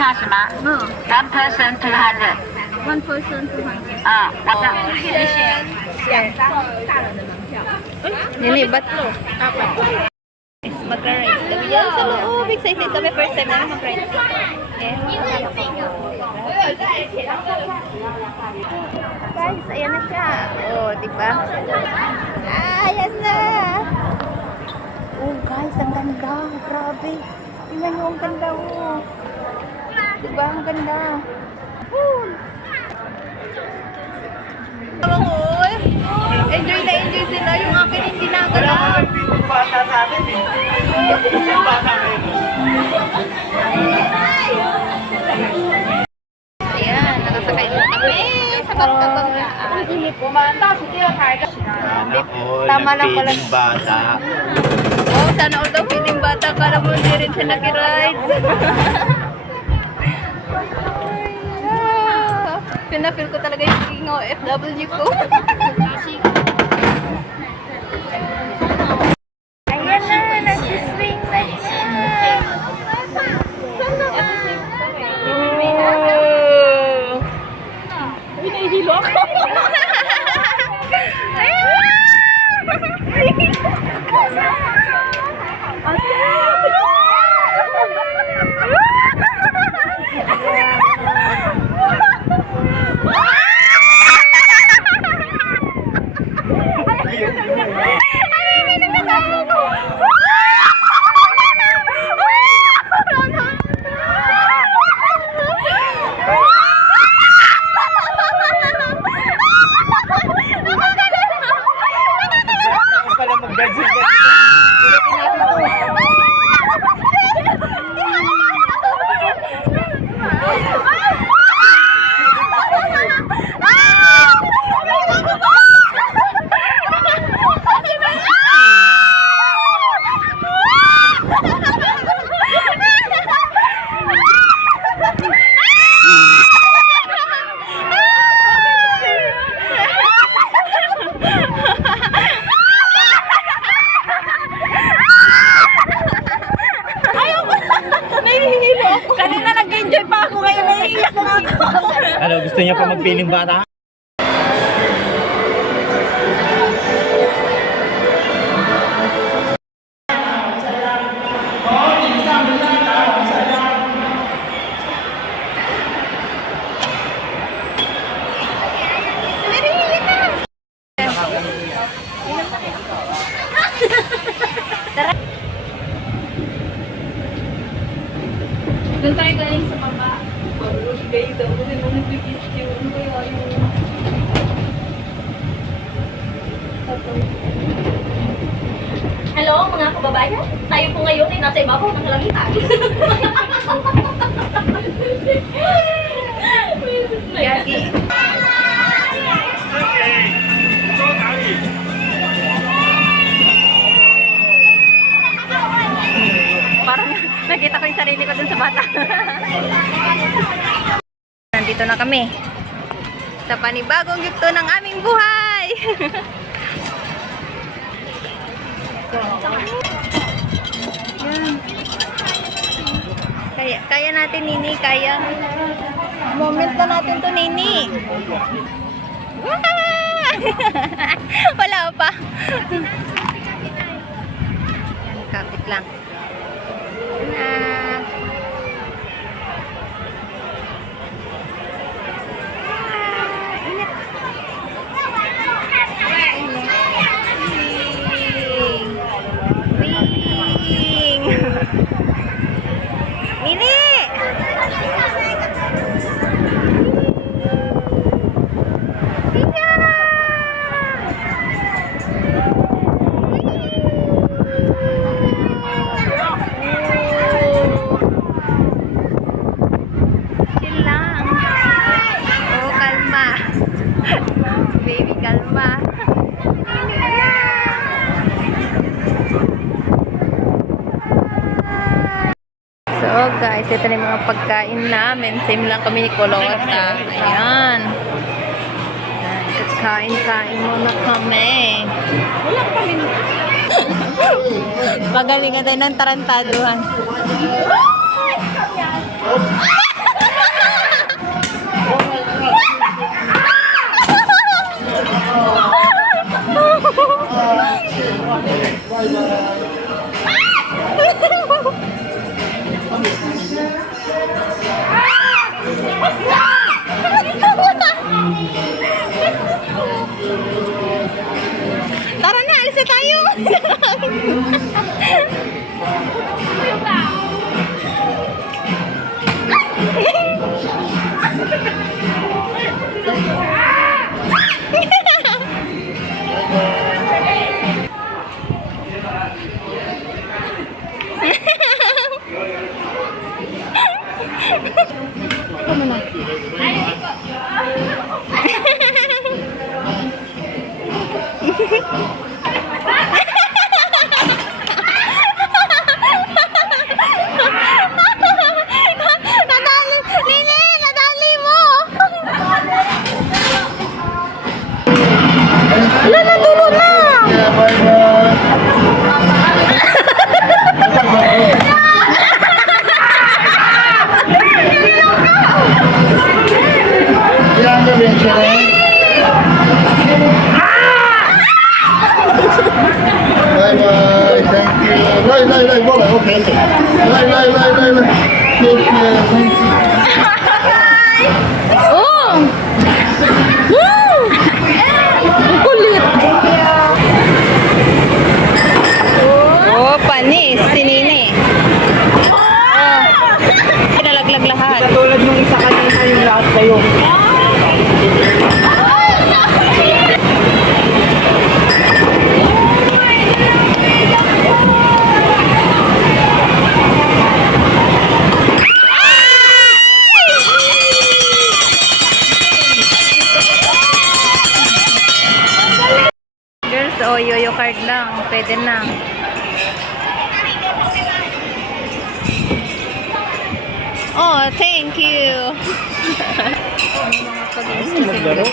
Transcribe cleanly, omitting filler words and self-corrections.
怕什么？One person 200。One person 200。啊，谢谢。2张大人的门票。Nilibat mo. Is mag-rides kami yan sa loob. Excited kami. First time namin mag-rides. Guys, ayan na siya. Oh, diba? Ayan na. Oh, guys, ang ganda. Grabe. Tingnan nyo, ang ganda. Oh. Diba? Ang ganda. Enjoy na enjoy sila. Yung akin hindi nagalaw. Yung bata sa atin eh. Yung bata ngayon. Ayan, nakasakay mo kami sa pagkabanggaan. Tama lang pala. Feeding bata. Oh, sana all daw feeding bata. Kala mo hindi rin siya nag-rides. Pinafeel ko talaga yung king OFW ko. Ayan na, nag-swing na siya. Hinahihilo ako. Pala mag-gadget ka dito. Ulitin natin to. Kanina nag-enjoy pa ako, ngayon naiiyak na ako. Ano, gusto niya pa mag-feeling bata? Doon tayo galing sa baba. Gaya daw. Kasi nung nag-video, ano kaya yung... Hello mga kababayan, tayo po ngayon ay nasa ibabaw ng kalangitan. Yagi. Parang nakita ko yung sarili ko dun sa bata. Nandito na kami sa panibagong yugto ng aming buhay. Yan. Kaya natin, Nini. Kaya. Moment na natin to, Nini. Wala pa. Kapit lang. Nini! Chill lang. Oh, kalma. Baby, kalma. So guys, ito na yung mga pagkain namin. Same lang kami ni Colota. Ayan. Kakain-kain muna kami. Wala kami. Magalingan tayo ng tarantaduhan. Tara na, alis na tayo. Nadali, Nini, nadali mo. Wala na, tulo na. Bye bye, thank you. Đây, bố lại ok. Đây. Take care, thank you. Oh! Woo! Ang kulit. Oh, panis. Si Nini. Oh. Pinalaglag lahat. Tulad nung isa kanina yung lahat sa'yo. Girls, oh, yoyo card lang. Pwede na. Oh, thank you. Ano mga pag-gusto Maglaro?